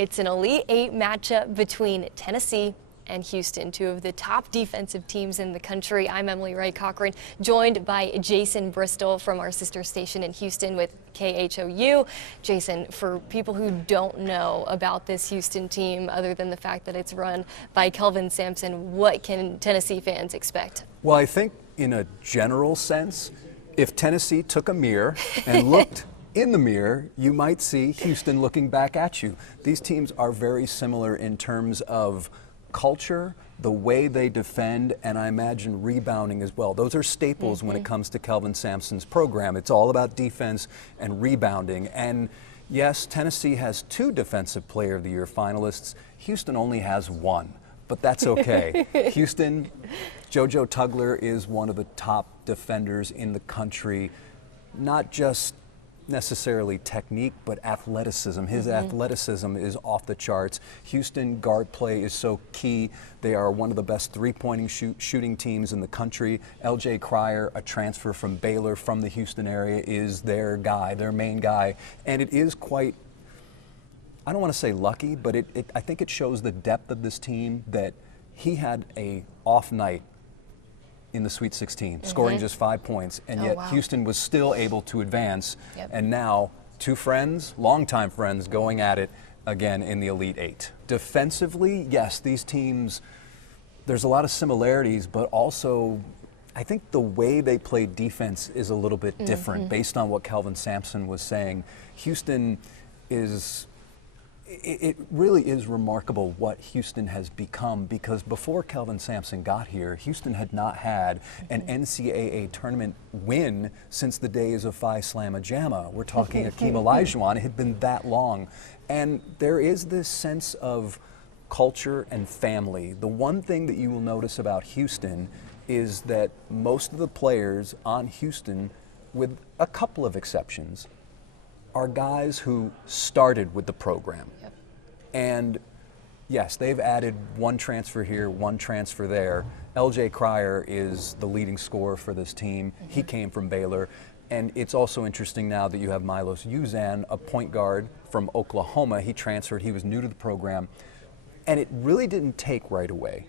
It's an Elite Eight matchup between Tennessee and Houston, two of the top defensive teams in the country. I'm Emily Wright Cochran, joined by Jason Bristol from our sister station in Houston with KHOU. Jason, for people who don't know about this Houston team, other than the fact that it's run by Kelvin Sampson, what can Tennessee fans expect? Well, I think in a general sense, if Tennessee took a mirror and looked in the mirror, you might see Houston looking back at you. These teams are very similar in terms of culture, the way they defend, and I imagine rebounding as well. Those are staples when it comes to Kelvin Sampson's program. It's all about defense and rebounding. And yes, Tennessee has 2 Defensive Player of the Year finalists. Houston only has 1, but that's okay. Houston, JoJo Tugler is one of the top defenders in the country, not just necessarily technique, but athleticism. His athleticism is off the charts. Houston guard play is so key. They are one of the best three-pointing shooting teams in the country. LJ Cryer, a transfer from Baylor from the Houston area, is their guy, their main guy. And it is quite, I don't want to say lucky, but I think it shows the depth of this team that he had a off night in the Sweet 16, scoring just 5 points, and yet Houston was still able to advance. And now 2 friends, longtime friends, going at it again in the Elite Eight. Defensively, yes, these teams, there's a lot of similarities, but also I think the way they play defense is a little bit different based on what Kelvin Sampson was saying. Houston is, it really is remarkable what Houston has become, because before Kelvin Sampson got here, Houston had not had an NCAA tournament win since the days of Phi Slamma Jamma. We're talking Akeem Olajuwon. It had been that long. And there is this sense of culture and family. The one thing that you will notice about Houston is that most of the players on Houston, with a couple of exceptions, are guys who started with the program. And yes, they've added 1 transfer here, 1 transfer there. LJ Cryer is the leading scorer for this team. He came from Baylor. And it's also interesting now that you have Milos Uzan, a point guard from Oklahoma. He transferred, he was new to the program. And it really didn't take right away.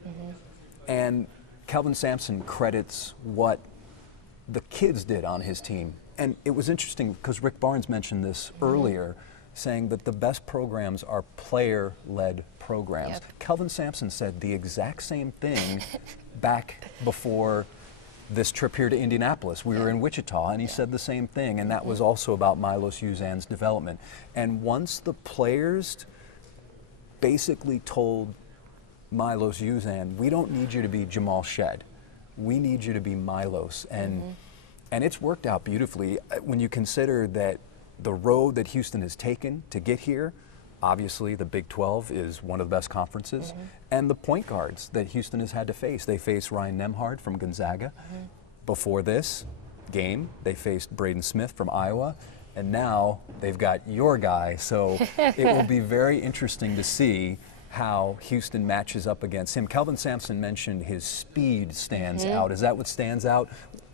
And Kelvin Sampson credits what the kids did on his team. And it was interesting because Rick Barnes mentioned this earlier, saying that the best programs are player-led programs. Kelvin Sampson said the exact same thing back before this trip here to Indianapolis. We were in Wichita, and he said the same thing, and that was also about Milos Uzan's development. And once the players basically told Milos Uzan, we don't need you to be Jamal Shed. We need you to be Milos. And it's worked out beautifully when you consider that the road that Houston has taken to get here. Obviously, the Big 12 is one of the best conferences. And the point guards that Houston has had to face. They faced Ryan Nembhard from Gonzaga. Before this game, they faced Braden Smith from Iowa. And now they've got your guy. So it will be very interesting to see how Houston matches up against him. Kelvin Sampson mentioned his speed stands out. Is that what stands out?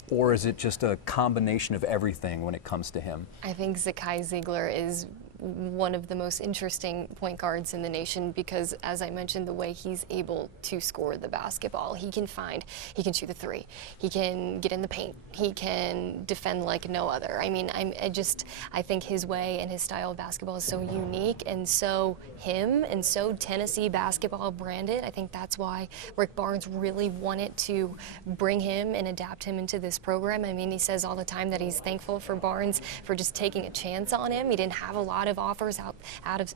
Or is it just a combination of everything when it comes to him? I think Zakai Zeigler is one of the most interesting point guards in the nation because, as I mentioned, the way he's able to score the basketball, he can shoot the 3, he can get in the paint, he can defend like no other. I mean, I think his way and his style of basketball is so unique, and so him and so Tennessee basketball branded. I think that's why Rick Barnes really wanted to bring him and adapt him into this program. I mean, he says all the time that he's thankful for Barnes for just taking a chance on him. He didn't have a lot of offers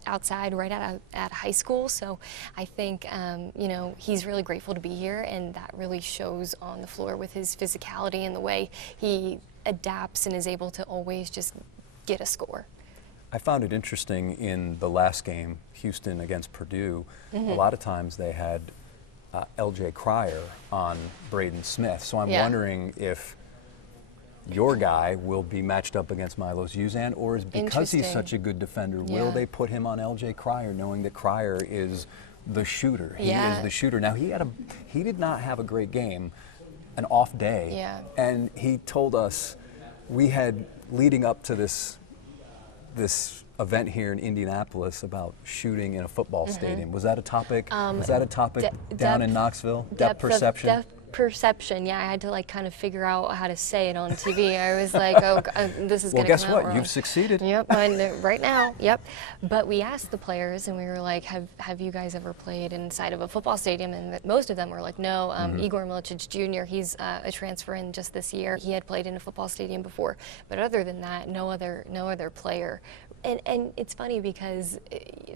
outside right out of high school, so I think you know, he's really grateful to be here, and that really shows on the floor with his physicality and the way he adapts and is able to always just get a score. I found it interesting in the last game, Houston against Purdue. A lot of times they had LJ Cryer on Braden Smith, so I'm wondering if your guy will be matched up against Milos Uzan, or is because he's such a good defender, will they put him on LJ Cryer, knowing that Cryer is the shooter? He is the shooter. Now, he did not have a great game, an off day, and he told us we had, leading up to this event here in Indianapolis about shooting in a football stadium. Was that a topipic? Was that a topic down in Knoxville? Depth perception? Depth perception, yeah. I had to like kind of figure out how to say it on TV. I was like, oh, this is well, going to come out guess what? wrong. You've succeeded. Yep, right now, yep. But we asked the players, and we were like, have you guys ever played inside of a football stadium? And most of them were like, no. Igor Milicic Jr., he's a transfer in just this year. He had played in a football stadium before. But other than that, no other player. And it's funny because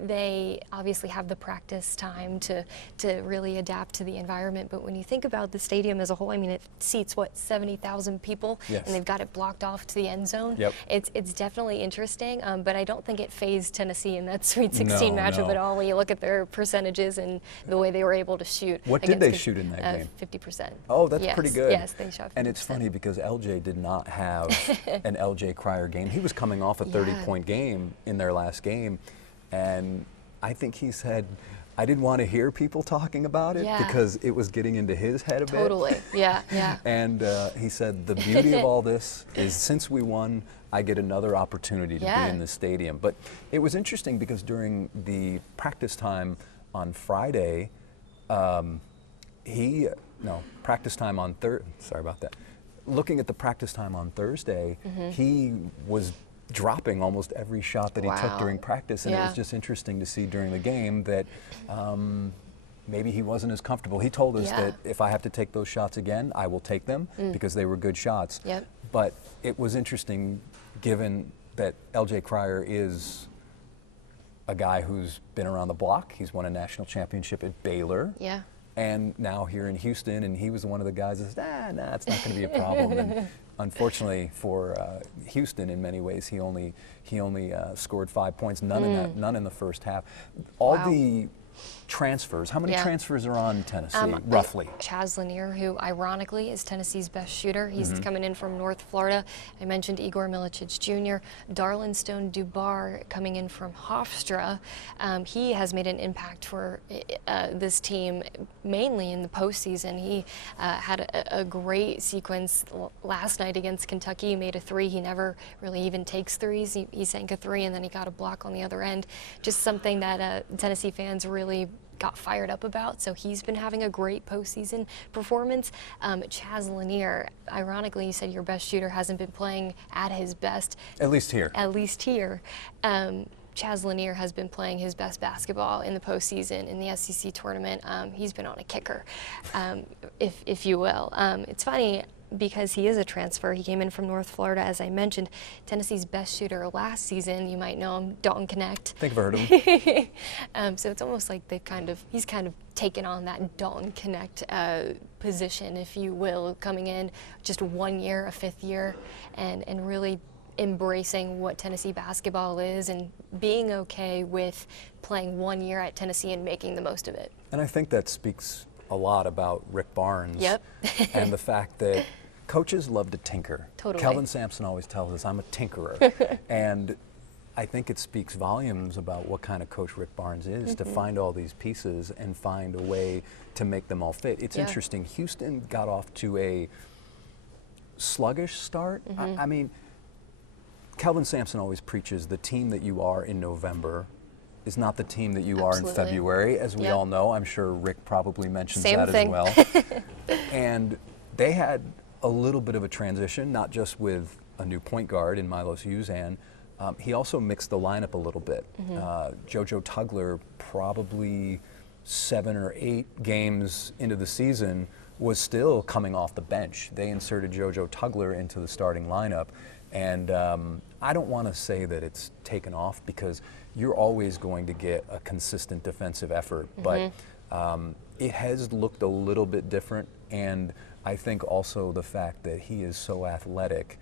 they obviously have the practice time to really adapt to the environment. But when you think about the stadium as a whole, I mean, it seats, what, 70,000 people? Yes. And they've got it blocked off to the end zone. Yep. It's definitely interesting, but I don't think it phased Tennessee in that Sweet 16 matchup at all when you look at their percentages and the way they were able to shoot. What did they shoot in that game? 50%. Oh, that's pretty good. Yes, they shot 50%. And it's funny because LJ did not have an LJ Cryer game. He was coming off a 30-point game in their last game, and I think he said, I didn't want to hear people talking about it because it was getting into his head a bit. Totally, yeah. And he said, the beauty of all this is since we won, I get another opportunity to be in the stadium. But it was interesting because during the practice time on Friday, looking at the practice time on Thursday, he was dropping almost every shot that he took during practice, and it was just interesting to see during the game that maybe he wasn't as comfortable. He told us that if I have to take those shots again, I will take them because they were good shots. Yep. But it was interesting given that LJ Cryer is a guy who's been around the block. He's won a national championship at Baylor. Yeah. And now here in Houston, and he was one of the guys that said, it's not going to be a problem. And unfortunately for Houston, in many ways, he only scored 5 points, none in the first half. All the transfers, how many transfers are on Tennessee, roughly? Chaz Lanier, who ironically is Tennessee's best shooter. He's coming in from North Florida. I mentioned Igor Milicic Jr. Darlin Stone Dubar coming in from Hofstra. He has made an impact for this team, mainly in the postseason. He had a great sequence last night against Kentucky. He made a three. He never really even takes threes. He sank a three, and then he got a block on the other end. Just something that Tennessee fans really got fired up about. So he's been having a great postseason performance. Chaz Lanier, ironically, you said your best shooter hasn't been playing at his best. At least here. Chaz Lanier has been playing his best basketball in the postseason in the SEC tournament. He's been on a kicker, if you will. It's funny because he is a transfer. He came in from North Florida, as I mentioned. Tennessee's best shooter last season, you might know him, Dalton Connect. I think I've heard of him. So it's almost like he's kind of taken on that Dalton Connect position, if you will, coming in just 1 year, a fifth year, and really embracing what Tennessee basketball is and being okay with playing 1 year at Tennessee and making the most of it. And I think that speaks a lot about Rick Barnes and the fact that coaches love to tinker. Totally. Kelvin Sampson always tells us, I'm a tinkerer. And I think it speaks volumes about what kind of coach Rick Barnes is, to find all these pieces and find a way to make them all fit. It's interesting. Houston got off to a sluggish start. I mean, Kelvin Sampson always preaches the team that you are in November is not the team that you are in February, as we all know. I'm sure Rick probably mentions that as well. And they had a little bit of a transition, not just with a new point guard in Milos Uzan. He also mixed the lineup a little bit. JoJo Tugler, probably 7 or 8 games into the season, was still coming off the bench. They inserted JoJo Tugler into the starting lineup. And I don't want to say that it's taken off because you're always going to get a consistent defensive effort, but it has looked a little bit different. And I think also the fact that he is so athletic,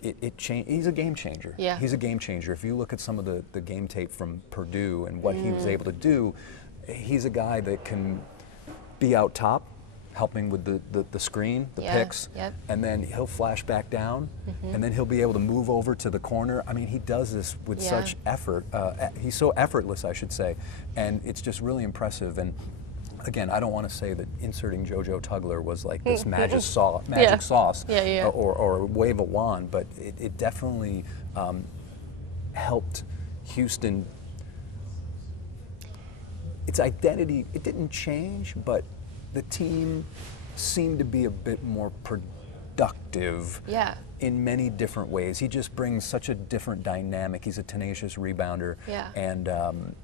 he's a game changer. He's a game changer. If you look at some of the game tape from Purdue and what he was able to do, he's a guy that can be out top, helping with the screen, the picks, and then he'll flash back down, and then he'll be able to move over to the corner. I mean, he does this with such effort. He's so effortless, I should say, and it's just really impressive. And again, I don't want to say that inserting JoJo Tugler was like this magic sauce or wave a wand, but it definitely helped Houston, its identity, it didn't change, but the team seemed to be a bit more productive in many different ways. He just brings such a different dynamic. He's a tenacious rebounder. And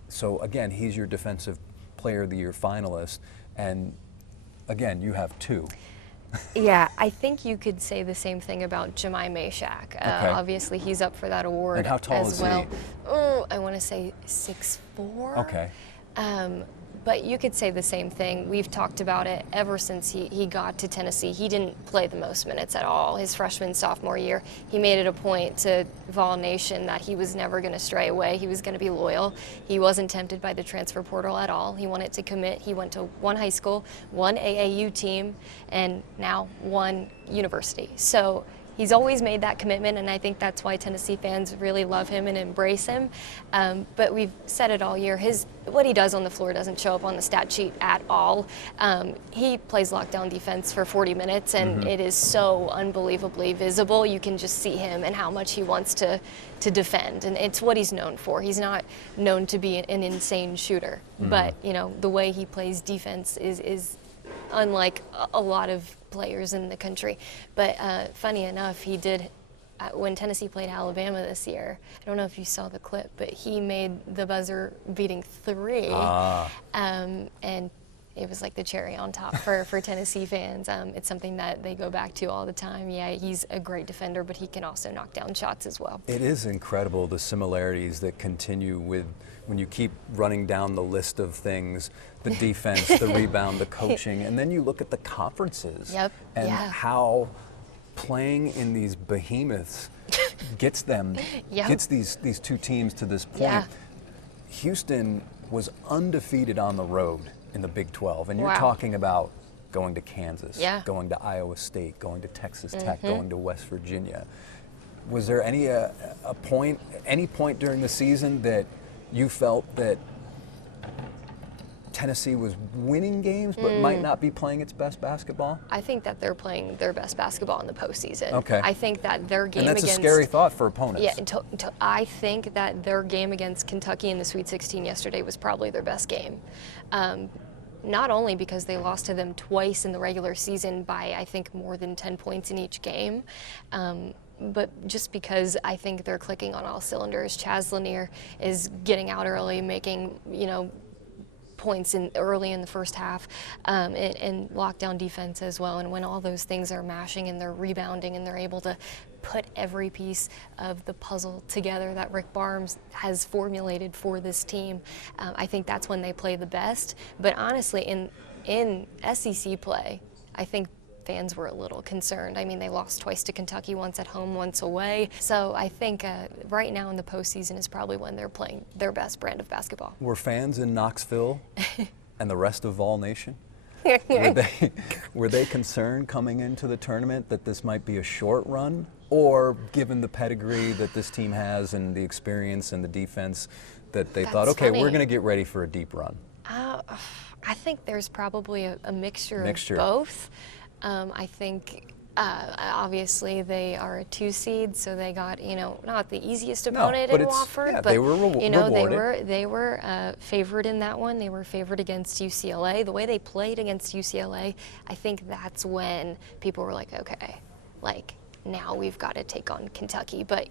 so, again, he's your Defensive Player of the Year finalist. And, again, you have 2. Yeah, I think you could say the same thing about Jami Meak. Obviously, he's up for that award and how tall as is well. He? Oh, I want to say 6'4". Okay. But you could say the same thing. We've talked about it ever since he got to Tennessee. He didn't play the most minutes at all his freshman, sophomore year. He made it a point to Vol Nation that he was never going to stray away. He was going to be loyal. He wasn't tempted by the transfer portal at all. He wanted to commit. He went to one high school, one AAU team, and now one university. So he's always made that commitment, and I think that's why Tennessee fans really love him and embrace him. But we've said it all year. What he does on the floor doesn't show up on the stat sheet at all. He plays lockdown defense for 40 minutes, and it is so unbelievably visible. You can just see him and how much he wants to defend, and it's what he's known for. He's not known to be an insane shooter, but the way he plays defense is unlike a lot of players in the country. But funny enough, he did, when Tennessee played Alabama this year, I don't know if you saw the clip, but he made the buzzer-beating 3. And it was like the cherry on top for Tennessee fans. It's something that they go back to all the time. Yeah, he's a great defender, but he can also knock down shots as well. It is incredible, the similarities that continue with when you keep running down the list of things, the defense, the rebound, the coaching, and then you look at the conferences and how playing in these behemoths gets them, gets these 2 teams to this point. Houston was undefeated on the road in the Big 12, and you're talking about going to Kansas, going to Iowa State, going to Texas Tech, going to West Virginia. Was there any point during the season that you felt that Tennessee was winning games but might not be playing its best basketball? I think that they're playing their best basketball in the postseason. Okay. I think that their game against... And that's against... a scary thought for opponents. Yeah, I think that their game against Kentucky in the Sweet 16 yesterday was probably their best game. Not only because they lost to them twice in the regular season by, I think, more than 10 points in each game, but just because I think they're clicking on all cylinders. Chaz Lanier is getting out early, making, points early in the first half, and lockdown defense as well. And when all those things are mashing and they're rebounding and they're able to put every piece of the puzzle together that Rick Barnes has formulated for this team, I think that's when they play the best. But honestly, in SEC play, I think fans were a little concerned. I mean, they lost twice to Kentucky, once at home, once away. So I think right now in the postseason is probably when they're playing their best brand of basketball. Were fans in Knoxville and the rest of Vol Nation, were they concerned coming into the tournament that this might be a short run? Or given the pedigree that this team has and the experience and the defense, that they thought, okay, we're going to get ready for a deep run? I think there's probably a mixture of both. I think obviously they are a 2 seed, so they got not the easiest opponent in Wofford, but they were rewarded. they were favored in that one. They were favored against UCLA. The way they played against UCLA, I think that's when people were like, okay, now we've got to take on Kentucky. But,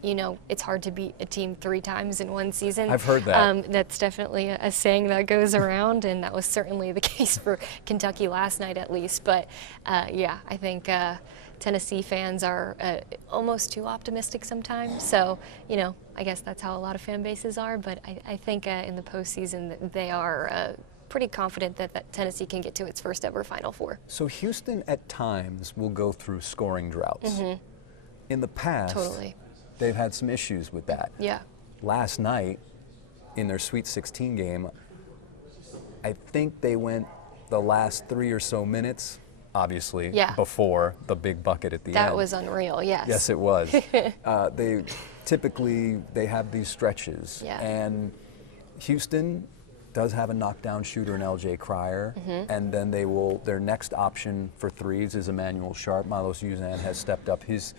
it's hard to beat a team 3 times in one season. I've heard that. That's definitely a saying that goes around, and that was certainly the case for Kentucky last night at least. But, I think Tennessee fans are almost too optimistic sometimes. So, I guess that's how a lot of fan bases are. But I think in the postseason they are pretty confident that Tennessee can get to its first ever Final Four. So Houston at times will go through scoring droughts. In the past, they've had some issues with that. Yeah. Last night, in their Sweet 16 game, I think they went the last 3 or so minutes, obviously, before the big bucket at the end. That was unreal, yes. Yes, it was. They typically have these stretches. And Houston does have a knockdown shooter in LJ Cryer, and then their next option for threes is Emmanuel Sharp. Milos Uzan has stepped up his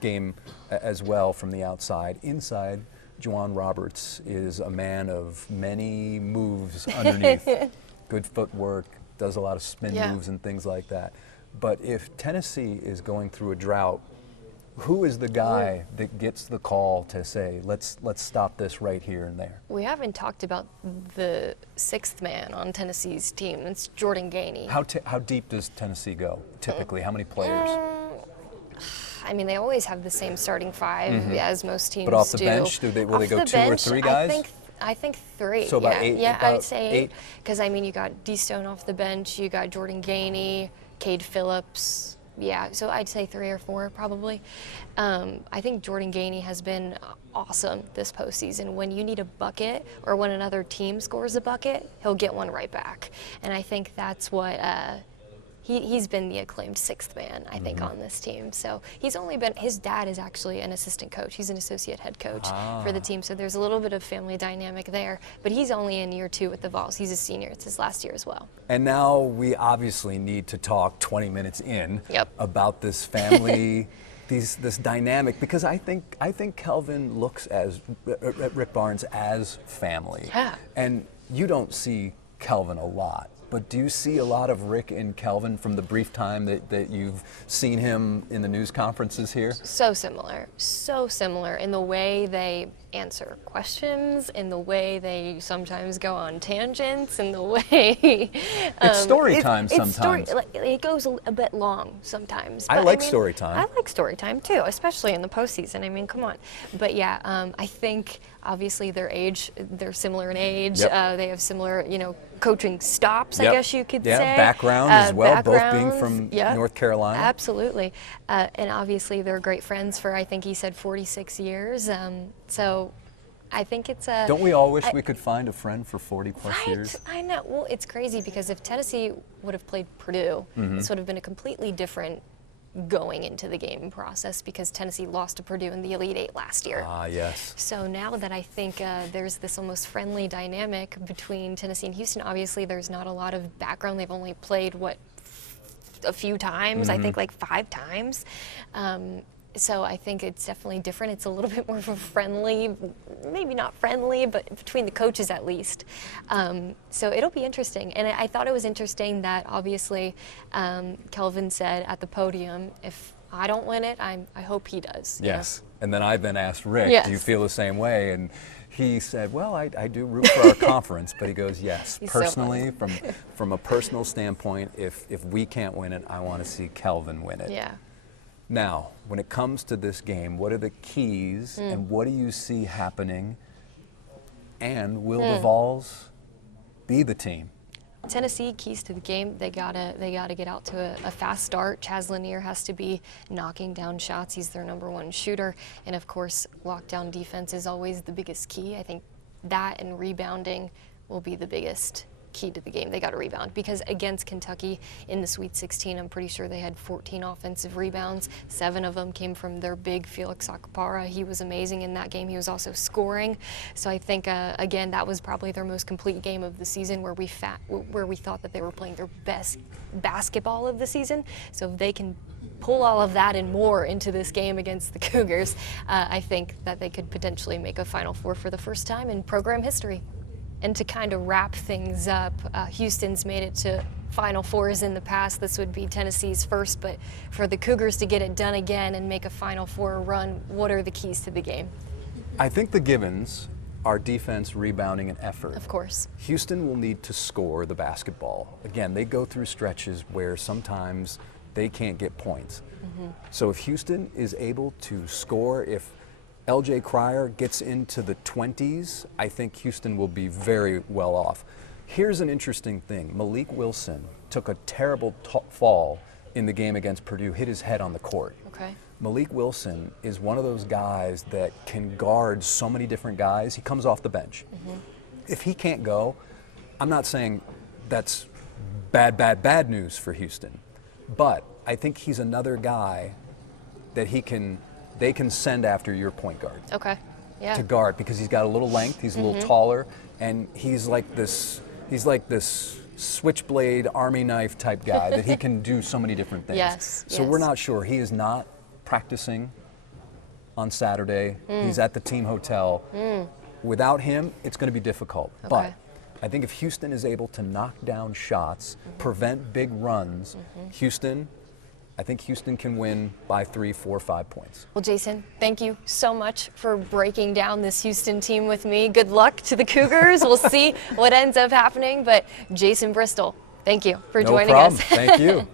game as well from the outside. Inside, Juwan Roberts is a man of many moves underneath. Good footwork, does a lot of spin moves and things like that. But if Tennessee is going through a drought, who is the guy that gets the call to say, let's stop this right here and there? We haven't talked about the sixth man on Tennessee's team. It's Jordan Gainey. How deep does Tennessee go, typically? How many players? I mean, they always have the same starting five, as most teams do. But off the bench, will they go 2 or 3 guys? I think 3. So about 8? Yeah, I would say 8. Because, I mean, you got D. Stone off the bench, you got Jordan Gainey, Cade Phillips. Yeah, so I'd say 3 or 4 probably. I think Jordan Gainey has been awesome this postseason. When you need a bucket or when another team scores a bucket, he'll get one right back. And I think that's what he's been the acclaimed sixth man, I think, on this team. So he's only been, his dad is actually an assistant coach. He's an associate head coach for the team. So there's a little bit of family dynamic there. But he's only in year 2 with the Vols. He's a senior. It's his last year as well. And now we obviously need to talk 20 minutes in about this family, this dynamic, because I think Kelvin looks at Rick Barnes as family. Yeah. And you don't see Kelvin a lot. But do you see a lot of Rick and Kelvin from the brief time that you've seen him in the news conferences here? So similar in the way they answer questions, in the way they sometimes go on tangents, in the way it's story time sometimes. It goes a bit long sometimes. I like story time. I like story time too, especially in the postseason. I mean, come on. But yeah, I think obviously their age, they're similar in age. They have similar, coaching stops, I guess you could say. Background as well, both being from North Carolina. Absolutely. And obviously they're great friends for, I think he said 46 years. So I think it's a... Don't we all wish we could find a friend for 40 plus years? I know. Well, it's crazy because if Tennessee would have played Purdue, this would have been a completely different going into the game process because Tennessee lost to Purdue in the Elite Eight last year. Yes. So now that I think there's this almost friendly dynamic between Tennessee and Houston, obviously there's not a lot of background. They've only played, a few times, I think like 5 times. So I think it's definitely different. It's a little bit more of a friendly, maybe not friendly, but between the coaches at least. So it'll be interesting. And I thought it was interesting that obviously Kelvin said at the podium, if I don't win it, I hope he does. Yes. And then I asked Rick, do you feel the same way? And he said, well, I do root for our conference, but he goes, yes, personally, so from a personal standpoint, if we can't win it, I want to see Kelvin win it. Yeah. Now, when it comes to this game, what are the keys and what do you see happening? And will the Vols be the team? Tennessee, keys to the game, they gotta get out to a fast start. Chaz Lanier has to be knocking down shots. He's their #1 shooter. And of course, lockdown defense is always the biggest key. I think that and rebounding will be the biggest key to the game. They got to rebound because against Kentucky in the Sweet 16, I'm pretty sure they had 14 offensive rebounds. 7 of them came from their big Felix Akpara. He was amazing in that game. He was also scoring. So I think, again, that was probably their most complete game of the season where we thought that they were playing their best basketball of the season. So if they can pull all of that and more into this game against the Cougars, I think that they could potentially make a Final Four for the first time in program history. And to kind of wrap things up, Houston's made it to Final Fours in the past. This would be Tennessee's first, but for the Cougars to get it done again and make a Final Four run, what are the keys to the game? I think the givens are defense, rebounding, and effort. Of course. Houston will need to score the basketball. Again, they go through stretches where sometimes they can't get points. So if Houston is able to score, if L.J. Cryer gets into the 20s, I think Houston will be very well off. Here's an interesting thing. Malik Wilson took a terrible fall in the game against Purdue, hit his head on the court. Okay. Malik Wilson is one of those guys that can guard so many different guys. He comes off the bench. If he can't go, I'm not saying that's bad news for Houston, but I think he's another guy that they can send after your point guard. Okay. Yeah. To guard because he's got a little length, he's a little taller, and he's like this switchblade army knife type guy that he can do so many different things. Yes. So we're not sure. He is not practicing on Saturday. He's at the team hotel. Without him, it's going to be difficult. Okay. But I think if Houston is able to knock down shots, prevent big runs, I think Houston can win by 3, 4, 5 points. Well, Jason, thank you so much for breaking down this Houston team with me. Good luck to the Cougars. We'll see what ends up happening. But Jason Bristol, thank you for joining us. No problem. Thank you.